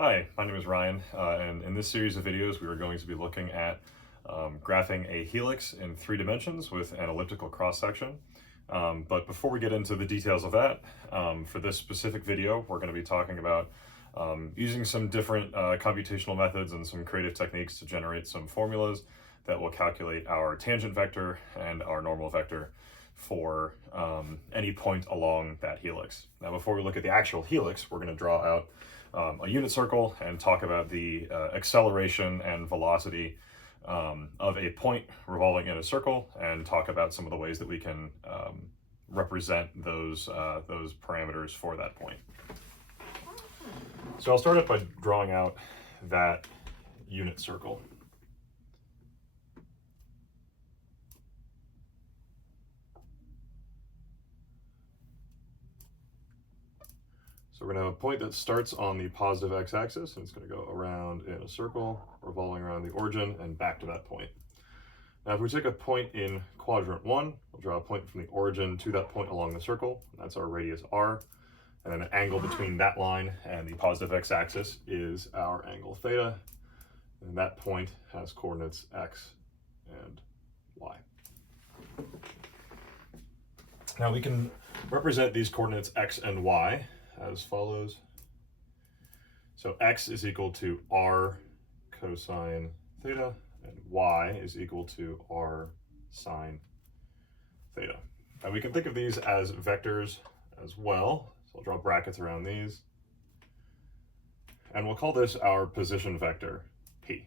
Hi, my name is Ryan, and in this series of videos we are going to be looking at graphing a helix in 3 dimensions with an elliptical cross-section. But before we get into the details of that, for this specific video we're going to be talking about using some different computational methods and some creative techniques to generate some formulas that will calculate our tangent vector and our normal vector for any point along that helix. Now before we look at the actual helix, we're going to draw out a unit circle and talk about the acceleration and velocity of a point revolving in a circle, and talk about some of the ways that we can represent those parameters for that point. So I'll start it by drawing out that unit circle. So we're going to have a point that starts on the positive x-axis, and it's going to go around in a circle, revolving around the origin and back to that point. Now if we take a point in quadrant 1, we'll draw a point from the origin to that point along the circle. That's our radius r, and then the angle between that line and the positive x-axis is our angle theta, and that point has coordinates x and y. Now we can represent these coordinates x and y as follows. So x is equal to r cosine theta, and y is equal to r sine theta. And we can think of these as vectors as well. So I'll draw brackets around these. And we'll call this our position vector, P.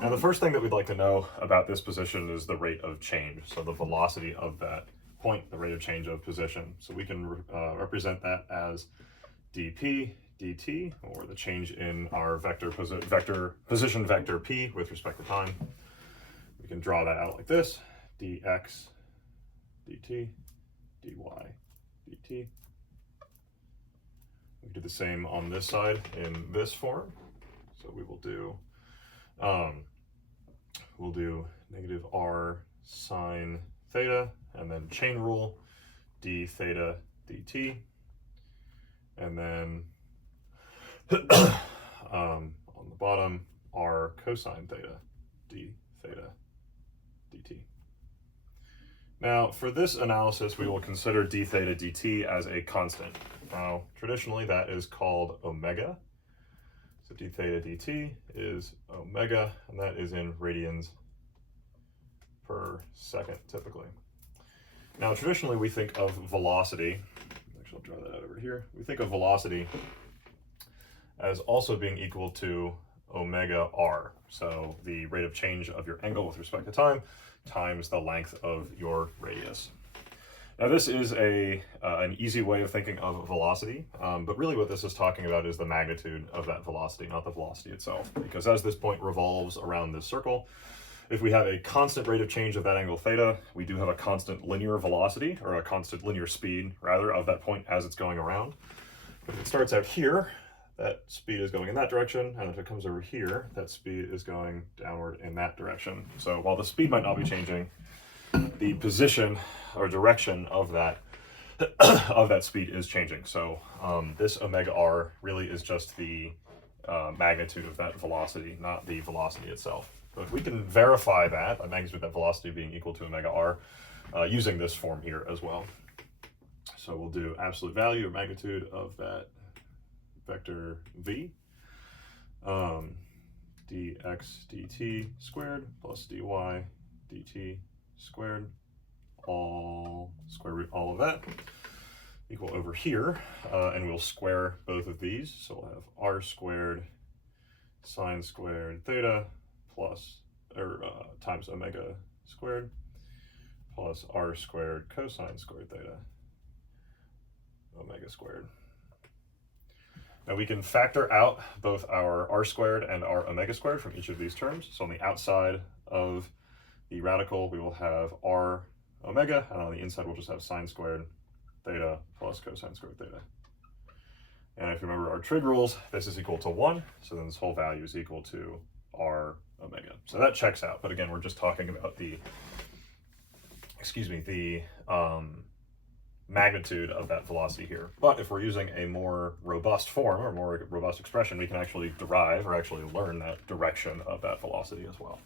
Now the first thing that we'd like to know about this position is the rate of change, so the velocity of that point, the rate of change of position. So we can represent that as dp dt, or the change in our position vector p with respect to time. We can draw that out like this: dx dt, dy dt. We do the same on this side in this form. So we will do negative r sine theta, and then chain rule d theta dt, and then on the bottom r cosine theta d theta dt. Now for this analysis we will consider d theta dt as a constant. Now traditionally that is called omega. So d theta dt is omega, and that is in radians per second typically. Now traditionally we think of velocity, actually I'll draw that out over here, we think of velocity as also being equal to omega r, so the rate of change of your angle with respect to time times the length of your radius. Now this is an easy way of thinking of velocity, but really what this is talking about is the magnitude of that velocity, not the velocity itself, because as this point revolves around this circle, if we have a constant rate of change of that angle theta, we do have a constant linear velocity, or a constant linear speed rather, of that point as it's going around. If it starts out here, that speed is going in that direction, and if it comes over here, that speed is going downward in that direction. So while the speed might not be changing, the position or direction of that speed is changing. So this omega r really is just the magnitude of that velocity, not the velocity itself. But if we can verify that, the magnitude of that velocity being equal to omega r, using this form here as well. So we'll do absolute value or magnitude of that vector v, dx dt squared plus dy dt squared, all square root all of that, equal over here, and we'll square both of these. So we'll have r squared sine squared theta plus, times omega squared, plus r squared cosine squared theta omega squared. Now we can factor out both our r squared and our omega squared from each of these terms. So on the outside of the radical we will have r omega, and on the inside we'll just have sine squared theta plus cosine squared theta. And if you remember our trig rules, this is equal to 1, so then this whole value is equal to r omega. So that checks out, but again, we're just talking about the magnitude of that velocity here. But if we're using a more robust form or more robust expression, we can actually derive or actually learn that direction of that velocity as well.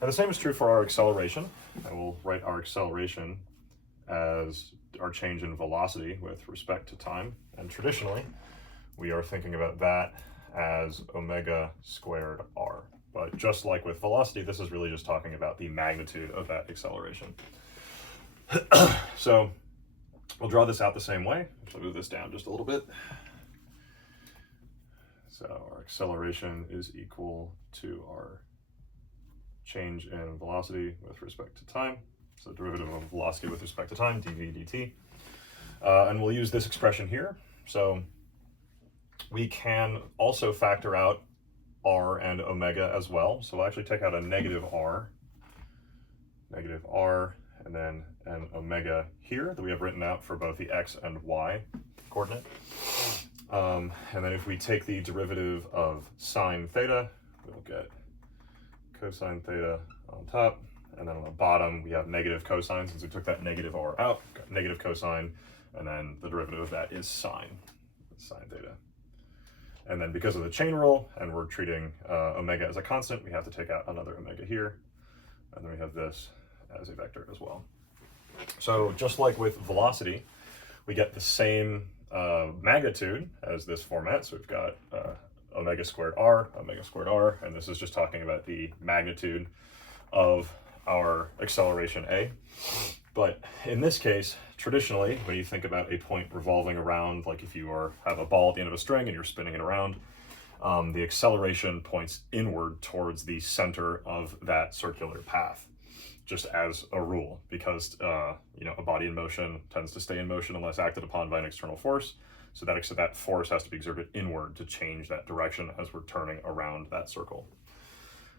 And the same is true for our acceleration. I will write our acceleration as our change in velocity with respect to time. And traditionally, we are thinking about that as omega squared r. But just like with velocity, this is really just talking about the magnitude of that acceleration. So we'll draw this out the same way. I'll move this down just a little bit. So our acceleration is equal to our change in velocity with respect to time. So derivative of velocity with respect to time, dv dt. And we'll use this expression here. So we can also factor out r and omega as well. So we'll actually take out a negative r, and then an omega here that we have written out for both the x and y coordinate. And then if we take the derivative of sine theta, we'll get cosine theta on top. And then on the bottom, we have negative cosine. Since we took that negative r out, got negative cosine, and then the derivative of that is sine theta. And then because of the chain rule, and we're treating omega as a constant, we have to take out another omega here. And then we have this as a vector as well. So just like with velocity, we get the same magnitude as this format. So we've got omega squared r, and this is just talking about the magnitude of our acceleration a. But in this case, traditionally, when you think about a point revolving around, like if you have a ball at the end of a string and you're spinning it around, the acceleration points inward towards the center of that circular path, just as a rule, because you know, a body in motion tends to stay in motion unless acted upon by an external force. So that force has to be exerted inward to change that direction as we're turning around that circle.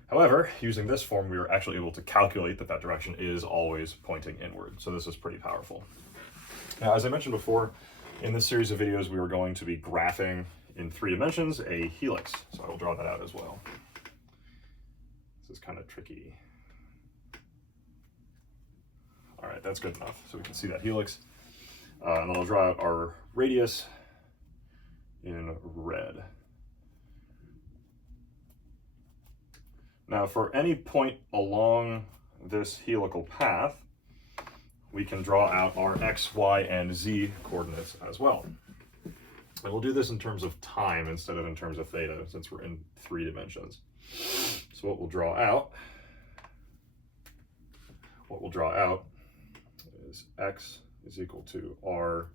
However, using this form, we are actually able to calculate that that direction is always pointing inward. So this is pretty powerful. Now, as I mentioned before, in this series of videos, we are going to be graphing in 3 dimensions a helix. So I will draw that out as well. This is kind of tricky. All right, that's good enough. So we can see that helix. And then I'll draw out our radius in red. Now, for any point along this helical path, we can draw out our x, y, and z coordinates as well. And we'll do this in terms of time instead of in terms of theta, since we're in 3 dimensions. So what we'll draw out is x is equal to r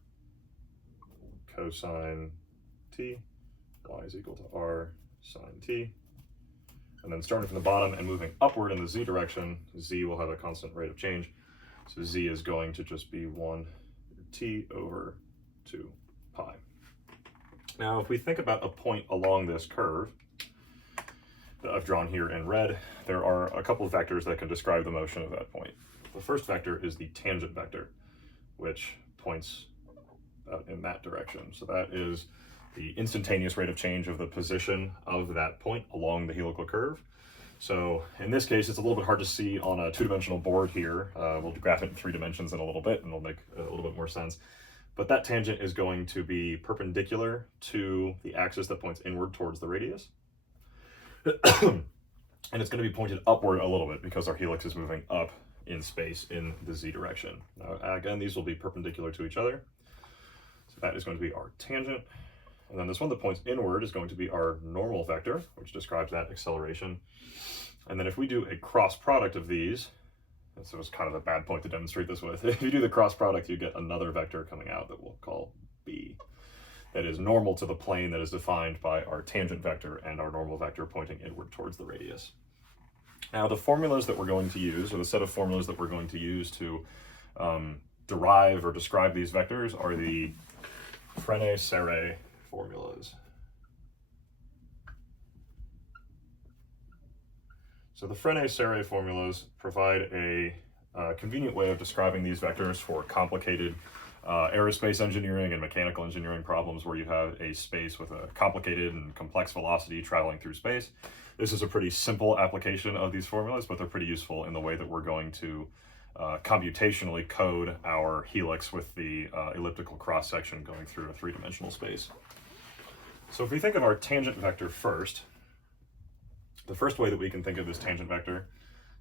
cosine t, y is equal to r sine t. And then starting from the bottom and moving upward in the z direction, z will have a constant rate of change. So z is going to just be 1 t over 2 pi. Now, if we think about a point along this curve that I've drawn here in red, there are a couple of vectors that can describe the motion of that point. The first vector is the tangent vector, which points out in that direction. So that is the instantaneous rate of change of the position of that point along the helical curve. So in this case, it's a little bit hard to see on a 2-dimensional board here. We'll graph it in 3 dimensions in a little bit, and it'll make a little bit more sense. But that tangent is going to be perpendicular to the axis that points inward towards the radius. And it's going to be pointed upward a little bit because our helix is moving up in space in the z direction. Now, again, these will be perpendicular to each other. So that is going to be our tangent. And then this one that points inward is going to be our normal vector, which describes that acceleration. And then if we do a cross product of these, this was kind of a bad point to demonstrate this with. If you do the cross product, you get another vector coming out that we'll call b. That is normal to the plane that is defined by our tangent vector and our normal vector pointing inward towards the radius. Now, the formulas that we're going to use, or the set of formulas that we're going to use to derive or describe these vectors, are the Frenet-Serret formulas. So the Frenet-Serret formulas provide a convenient way of describing these vectors for complicated aerospace engineering and mechanical engineering problems where you have a space with a complicated and complex velocity traveling through space. This is a pretty simple application of these formulas, but they're pretty useful in the way that we're going to computationally code our helix with the elliptical cross-section going through a three-dimensional space. So if we think of our tangent vector first, the first way that we can think of this tangent vector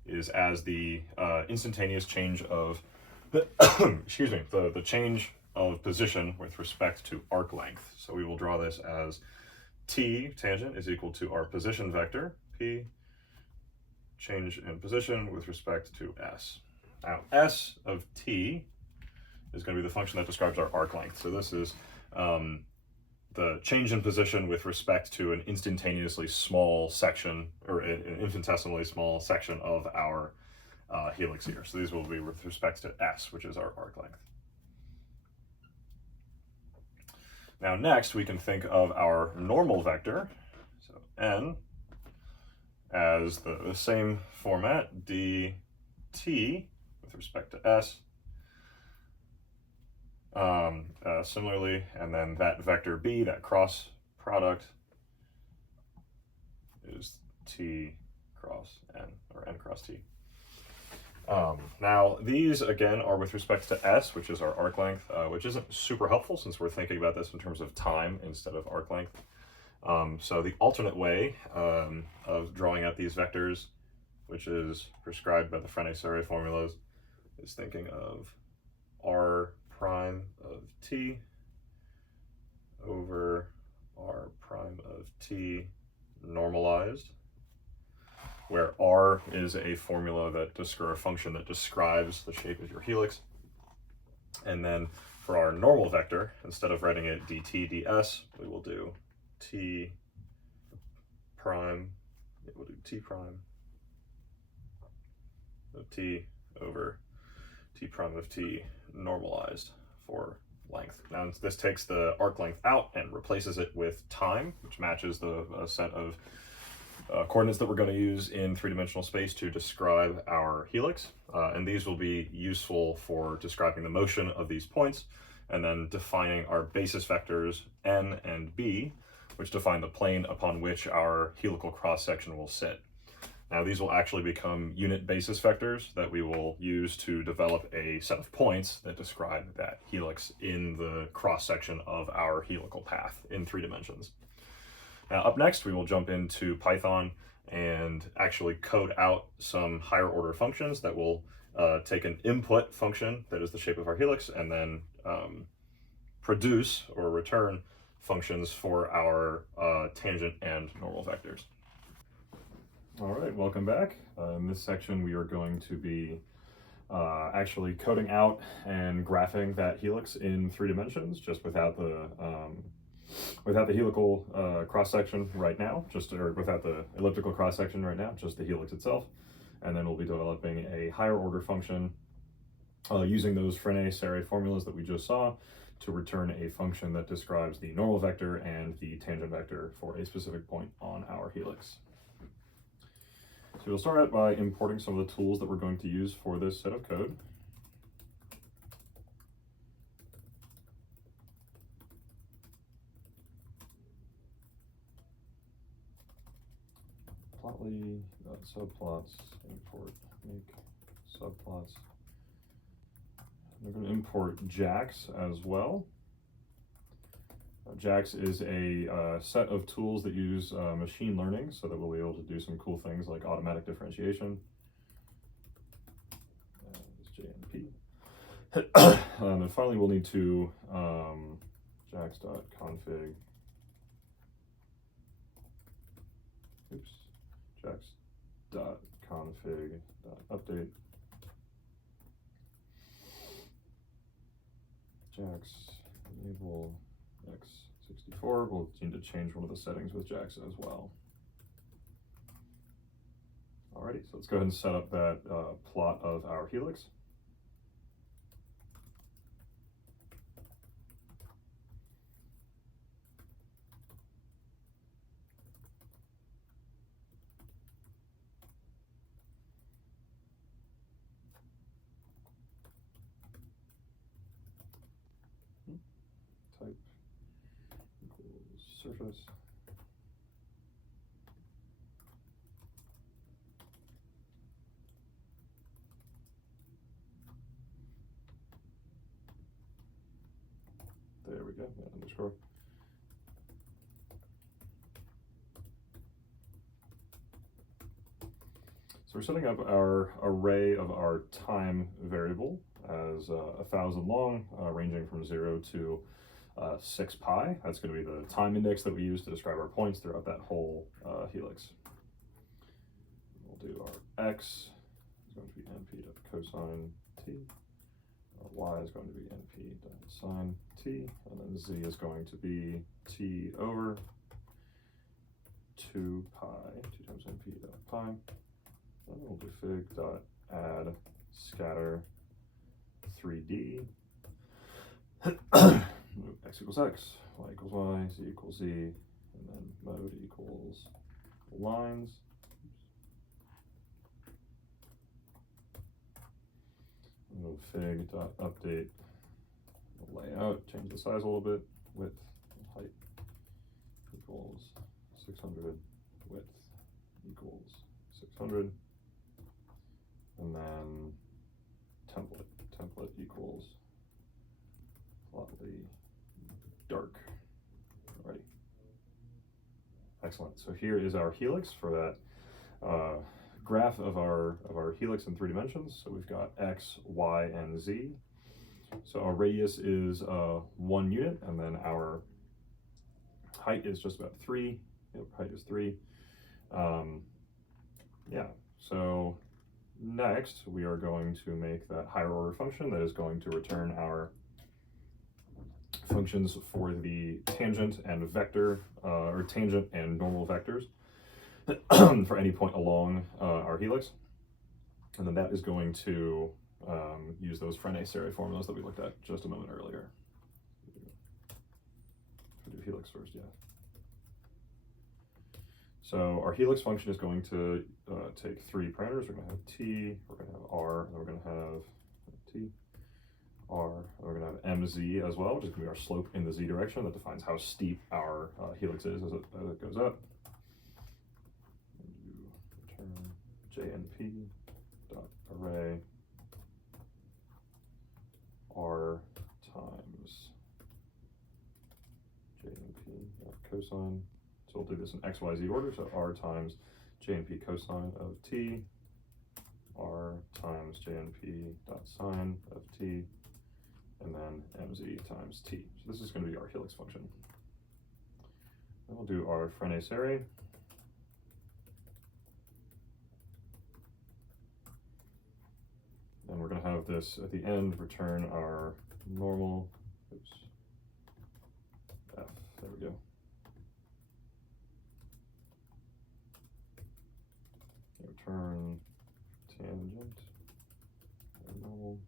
is as the instantaneous change of, excuse me, the change of position with respect to arc length. So we will draw this as t tangent is equal to our position vector, p, change in position with respect to s. Now, s of t is going to be the function that describes our arc length. So this is the change in position with respect to an instantaneously small section, or an infinitesimally small section of our helix here. So these will be with respect to s, which is our arc length. Now next, we can think of our normal vector, so n, as the same format, dt with respect to s, similarly, and then that vector b, that cross product, is t cross n, or n cross t. Now these again are with respect to s, which is our arc length, which isn't super helpful since we're thinking about this in terms of time instead of arc length. So the alternate way of drawing out these vectors, which is prescribed by the Frenet-Serret formulas, is thinking of r prime of t over r prime of t normalized, where r is a formula that a function that describes the shape of your helix. And then for our normal vector, instead of writing it dt ds, we will do t prime, we'll do t prime of t over t prime of t normalized for length. Now this takes the arc length out and replaces it with time, which matches the set of coordinates that we're going to use in three-dimensional space to describe our helix. And these will be useful for describing the motion of these points, and then defining our basis vectors n and b, which define the plane upon which our helical cross-section will sit. Now these will actually become unit basis vectors that we will use to develop a set of points that describe that helix in the cross-section of our helical path in 3 dimensions. Now up next, we will jump into Python and actually code out some higher order functions that will take an input function that is the shape of our helix and then produce or return functions for our tangent and normal vectors. All right, welcome back. In this section, we are going to be actually coding out and graphing that helix in 3 dimensions, just without the helical cross-section right now, or without the elliptical cross-section right now, just the helix itself. And then we'll be developing a higher order function using those Frenet-Serret formulas that we just saw to return a function that describes the normal vector and the tangent vector for a specific point on our helix. So we'll start out by importing some of the tools that we're going to use for this set of code. Plotly, subplots, import, make subplots. We're going to import JAX as well. JAX is a set of tools that use machine learning so that we'll be able to do some cool things like automatic differentiation. JNP. And finally, we'll need to jax.config. jax.config.update. JAX enable x64. We'll need to change one of the settings with JAX as well. Alrighty, so let's go ahead and set up that plot of our helix. Type equals surface. underscore. So we're setting up our array of our time variable as 1,000 long, ranging from 0 to 6 pi. That's going to be the time index that we use to describe our points throughout that whole helix. We'll do our x is going to be np dot cosine t. Our y is going to be np dot sine t, and then z is going to be t over 2 pi, 2 times np dot pi. Then we'll do fig dot add scatter 3d. X equals x, y equals y, z equals z, and then mode equals lines. And we'll fig dot update the layout, change the size a little bit, width and height equals 600, width equals 600, and then template equals slightly dark. Alrighty. Excellent. So here is our helix for that graph of our helix in 3 dimensions. So we've got x, y, and z. So our radius is 1 unit, and then our height is just about 3. Yep, height is 3. Yeah. So next we are going to make that higher order function that is going to return our functions for the tangent and vector, or tangent and normal vectors for any point along our helix. And then that is going to use those Frenet-Serret formulas that we looked at just a moment earlier. We'll do helix first, yeah. So our helix function is going to take 3 parameters. We're going to have t, we're going to have r, and then we're going to have t, r, and we're going to have mz as well, which is going to be our slope in the z direction that defines how steep our helix is as it goes up. And you return jnp dot array r times jnp dot cosine. So we'll do this in x, y, z order. So r times jnp cosine of t, r times jnp dot sine of t, and then mz times t. So this is going to be our helix function. Then we'll do our Frenet-Serret. And we're going to have this at the end return our normal, oops, f, there we go. Return tangent and normal.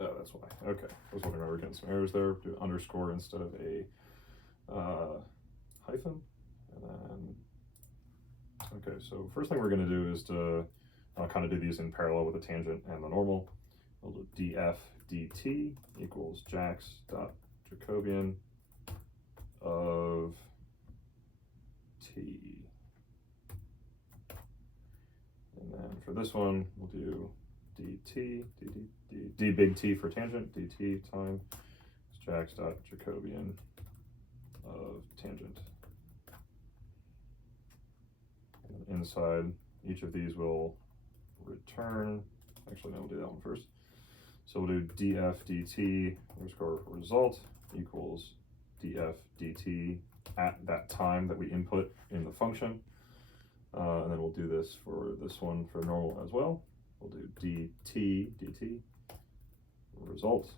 Oh, that's why. Okay, I was wondering why we're getting some errors there. Do underscore instead of a hyphen, and then, okay, so first thing we're going to do is to kind of do these in parallel with the tangent and the normal. We'll do df dt equals Jax dot Jacobian of t. And then for this one, we'll do dt, d big T for tangent, dt times Jax dot Jacobian of tangent. And inside each of these will return, actually no, we'll do that one first. So we'll do df dt underscore result equals df dt at that time that we input in the function. And then we'll do this for this one for normal as well. We'll do dt result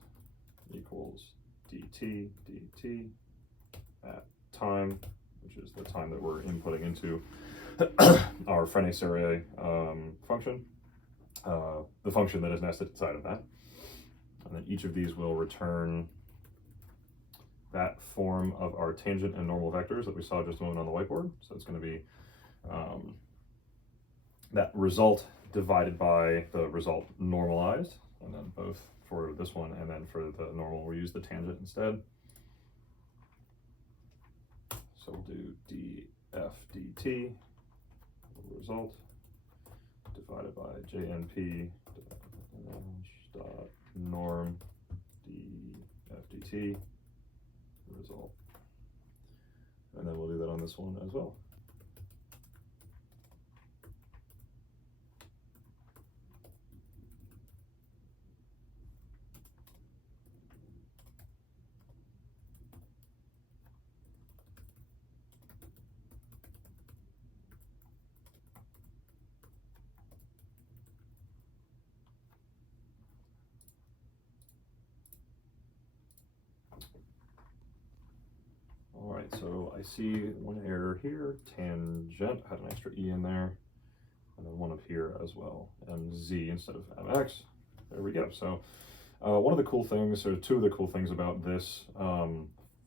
equals dt at time, which is the time that we're inputting into our Frenet-Serret function, the function that is nested inside of that. And then each of these will return that form of our tangent and normal vectors that we saw just a moment on the whiteboard. So it's going to be that result divided by the result normalized, and then both for this one, and then for the normal, we'll use the tangent instead. So we'll do df dt, result, divided by jnp dot norm df dt, result. And then we'll do that on this one as well. All right, so I see one error here, tangent had an extra e in there, and then one up here as well, mz instead of mx. There we go. So one of the cool things, or two of the cool things about this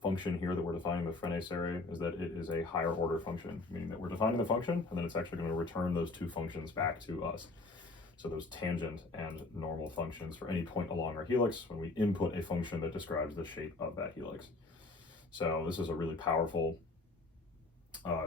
function here that we're defining, the Frenet-Serret, is that it is a higher order function, meaning that we're defining the function, and then it's actually going to return those two functions back to us. So those tangent and normal functions for any point along our helix when we input a function that describes the shape of that helix. So this is a really powerful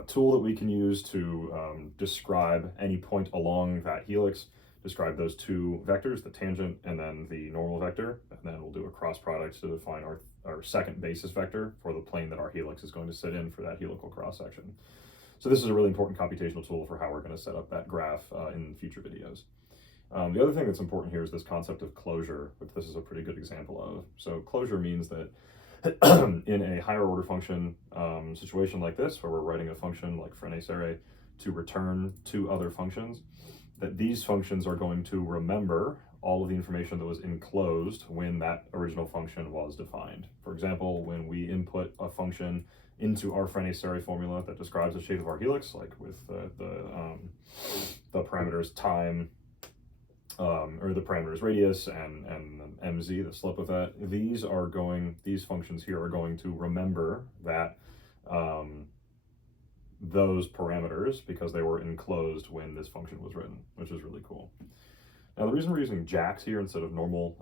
tool that we can use to describe any point along that helix, describe those two vectors, the tangent and then the normal vector, and then we'll do a cross product to define our second basis vector for the plane that our helix is going to sit in for that helical cross section. So this is a really important computational tool for how we're going to set up that graph in future videos. The other thing that's important here is this concept of closure, which this is a pretty good example of. So closure means that in a higher order function situation like this, where we're writing a function like Frenet-Serret to return two other functions, that these functions are going to remember all of the information that was enclosed when that original function was defined. For example, when we input a function into our Frenet-Serret formula that describes the shape of our helix, like with the parameters time, or the parameters radius and mz, the slope of that, these functions here are going to remember that those parameters because they were enclosed when this function was written, which is really cool. Now the reason we're using JAX here instead of normal,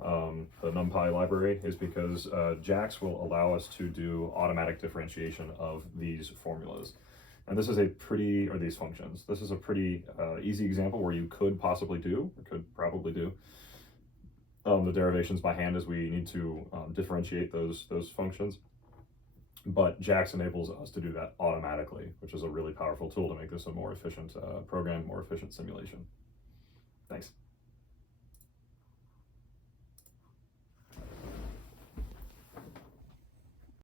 the NumPy library, is because JAX will allow us to do automatic differentiation of these formulas. And this is a pretty, or these functions, this is a pretty easy example where you could probably do the derivations by hand, as we need to differentiate those functions. But JAX enables us to do that automatically, which is a really powerful tool to make this a more efficient program, more efficient simulation. Thanks.